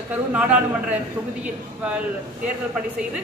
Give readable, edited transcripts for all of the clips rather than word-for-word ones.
கரூர் நாடாளுமன்ற தொகுதியில் தேர்தல் பணி செய்து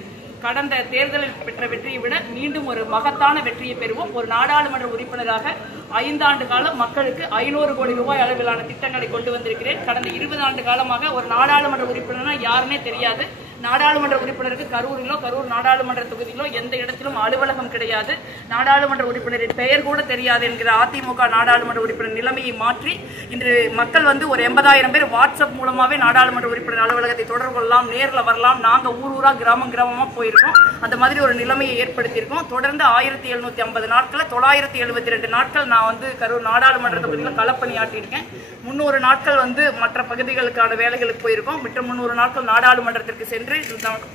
கடந்த தேர்தலில் பெற்ற வெற்றியை விட மீண்டும் ஒரு மகத்தான வெற்றியை பெறுவோம். ஒரு நாடாளுமன்ற உறுப்பினராக 5 ஆண்டு காலம் மக்களுக்கு 500 கோடி ரூபாய் அளவிலான திட்டங்களை கொண்டு வந்திருக்கிறேன். கடந்த 20 ஆண்டு காலமாக ஒரு நாடாளுமன்ற உறுப்பினர்னா யாருன்னே தெரியாது. நாடாளுமன்ற உறுப்பினருக்கு கரூரிலோ கரூர் நாடாளுமன்ற தொகுதியிலோ எந்த இடத்திலும் அலுவலகம் கிடையாது. நாடாளுமன்ற உறுப்பினரின் பெயர் கூட தெரியாது என்கிற அதிமுக நாடாளுமன்ற உறுப்பினர் நிலைமையை மாற்றி இன்று மக்கள் ஒரு 80,000 பேர் வாட்ஸ்அப் மூலமாவே நாடாளுமன்ற உறுப்பினர் அலுவலகத்தை தொடர்பு கொள்ளலாம், நேரில் வரலாம். நாங்க ஊரா கிராமமா போயிருக்கோம். அந்த மாதிரி ஒரு நிலைமையை ஏற்படுத்தியிருக்கோம். தொடர்ந்து 1750 நாட்கள் 972 நாட்கள் நான் கரூர் நாடாளுமன்ற தொகுதியில் களப்பணியாற்றியிருக்கேன். 300 நாட்கள் மற்ற பகுதிகளுக்கான வேலைகளுக்கு போயிருக்கோம். மற்ற 300 நாட்கள் நாடாளுமன்றத்திற்கு சென்று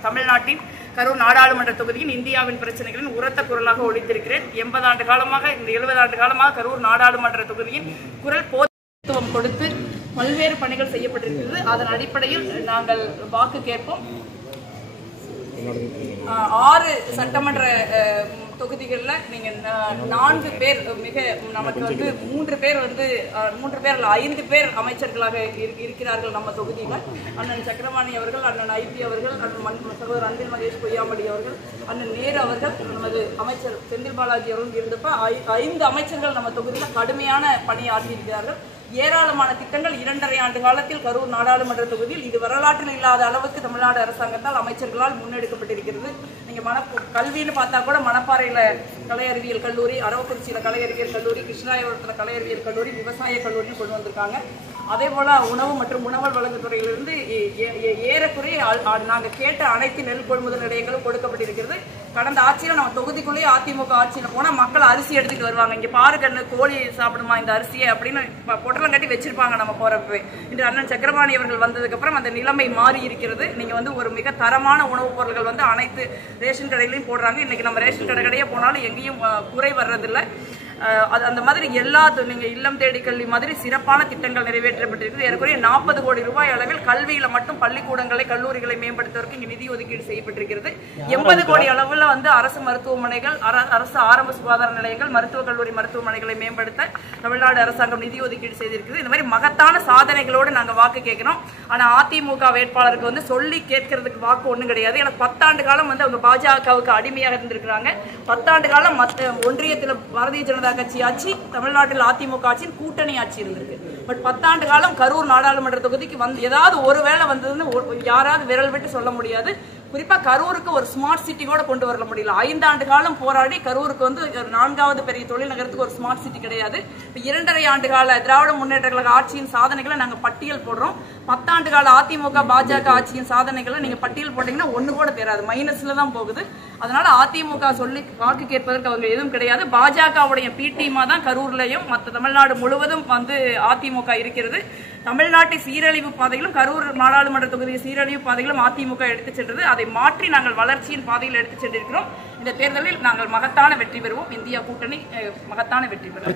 தமிழ்நாட்டின் கரூர் நாடாளுமன்ற தொகுதியின் இந்தியாவின் பிரச்சனைகளின் உரத்த குரலாக ஒழித்திருக்கிறேன். 80 ஆண்டு காலமாக இந்த 70 ஆண்டு காலமாக கரூர் நாடாளுமன்ற தொகுதியின் குரல் போதுத்துவம் கொடுத்து பல்வேறு பணிகள் செய்யப்பட்டிருக்கிறது. அதன் அடிப்படையில் நாங்கள் வாக்கு கேட்போம். 6 சட்டமன்ற தொகுதிகளில் நீங்க 4 பேர் நமக்கு 3 பேர் 5 பேர் அமைச்சர்களாக இருக்கிறார்கள் நம்ம தொகுதியில். அண்ணன் சக்கரபாணி அவர்கள், அண்ணன் ஐபி அவர்கள், அண்ணன் சகோதரர் அன்பில் மகேஷ் பொய்யாமொழி அவர்கள், அண்ணன் நேரு அவர்கள், நமது அமைச்சர் செந்தில் பாலாஜி அவர்கள் இருந்தப்ப 5 அமைச்சர்கள் நம்ம தொகுதியில் கடுமையான பணியாற்றியிருக்கிறார்கள். ஏராளமான திட்டங்கள் 2.5 ஆண்டு காலத்தில் கரூர் நாடாளுமன்ற தொகுதியில் இது வரலாற்றில் இல்லாத அளவுக்கு தமிழ்நாடு அரசாங்கத்தால் அமைச்சர்களால் முன்னெடுக்கப்பட்டிருக்கிறது. நீங்க கல்வின்னு பார்த்தா கூட மணப்பாறையில கலை அறிவியல் கல்லூரி, அரவக்குறிச்சியில கலை அறிவியல் கல்லூரி, கிருஷ்ணாயபுரத்தில் கலை அறிவியல் கல்லூரி, விவசாய கல்லூரின்னு கொண்டு வந்திருக்காங்க. அதே போல உணவு மற்றும் உணவல் வழங்குத்துறையிலிருந்து ஏறக்குறைய நாங்க கேட்ட அனைத்து நெல் கொள்முதல் நிலையங்களும் கொடுக்கப்பட்டிருக்கிறது. கடந்த ஆட்சியில் நம்ம தொகுதிக்குள்ளேயே அதிமுக ஆட்சியில் போனா மக்கள் அரிசி எடுத்துட்டு வருவாங்க. இங்க பாரு கண்ணு, கோழி சாப்பிடுமா இந்த அரிசியை அப்படின்னு பொட்டலம் கட்டி வச்சிருப்பாங்க நம்ம போறப்பவே. இன்று அண்ணன் சக்கரபாணி அவர்கள் வந்ததுக்கு அப்புறம் அந்த நிலைமை மாறி இருக்கிறது. நீங்க ஒரு மிக தரமான உணவுப் பொருட்கள் அனைத்து ரேஷன் கடையிலையும் போடுறாங்க. இன்னைக்கு நம்ம ரேஷன் கடையே போனாலும் எங்கேயும் குறை வர்றதில்லை. அந்த மாதிரி நீங்க இல்லம் தேடி கல்வி மாதிரி சிறப்பான திட்டங்கள் நிறைவேற்றப்பட்டிருக்கு. ஏறக்குறைய 40 கோடி ரூபாய் அளவில் கல்வியில மட்டும் பள்ளிக்கூடங்களை கல்லூரிகளை மேம்படுத்துவதற்கு இங்கு நிதி ஒதுக்கீடு செய்யப்பட்டிருக்கிறது. 80 கோடி அளவில் அரசு மருத்துவமனைகள், அரசு ஆரம்ப சுகாதார நிலையங்கள், மருத்துவக் கல்லூரி மருத்துவமனைகளை மேம்படுத்த தமிழ்நாடு அரசாங்கம் நிதி ஒதுக்கீடு செய்திருக்கிறது. இந்த மாதிரி மகத்தான சாதனைகளோடு நாங்க வாக்கு கேட்கிறோம். ஆனா அதிமுக வேட்பாளருக்கு சொல்லி கேட்கறதுக்கு வாக்கு ஒண்ணும் கிடையாது. ஏன்னா 10 ஆண்டு காலம் அவங்க பாஜகவுக்கு அடிமையாக இருந்திருக்கிறாங்க. 10 ஆண்டு காலம் ஒன்றியத்தில் பாரதிய ஜனதா கட்சி ஆட்சி, தமிழ்நாட்டில் அதிமுக ஆட்சியின் கூட்டணி ஆட்சி இருந்திருக்கு. பட் 10 ஆண்டு காலம் கரூர் நாடாளுமன்ற தொகுதிக்கு ஏதாவது ஒரு வேளை வந்ததுன்னு யாராவது விரல் விட்டு சொல்ல முடியாது. குறிப்பா கரூருக்கு ஒரு ஸ்மார்ட் சிட்டி கூட கொண்டு வர முடியல. 5 ஆண்டு காலம் போராடி கரூருக்கு 4வது பெரிய தொழில் நகரத்துக்கு ஒரு ஸ்மார்ட் சிட்டி கிடையாது. 2.5 ஆண்டு கால திராவிட முன்னேற்ற கழக ஆட்சியின் சாதனைகளை நாங்க பட்டியல் போடுறோம். 10 ஆண்டு கால அதிமுக பாஜக ஆட்சியின் சாதனைகளை நீங்க பட்டியல் போட்டீங்கன்னா ஒண்ணு கூட தெரியாது, மைனஸ்ல தான் போகுது. அதனால அதிமுக சொல்லி வாக்கு கேட்பதற்கு அவங்க எதுவும் கிடையாது. பாஜகவுடைய பி டீமா தான் கரூர்லயும் மற்ற தமிழ்நாடு முழுவதும் அதிமுக இருக்கிறது. தமிழ்நாட்டை சீரழிவு பாதையிலும் கரூர் நாடாளுமன்ற தொகுதியை சீரழிவு பாதையிலும் அதிமுக எடுத்துச் சென்றது. அதை மாற்றி நாங்கள் வளர்ச்சியின் பாதையில் எடுத்துச் சென்றிருக்கிறோம். இந்த தேர்தலில் நாங்கள் மகத்தான வெற்றி பெறுவோம். இந்தியா கூட்டணி மகத்தான வெற்றி பெறும்.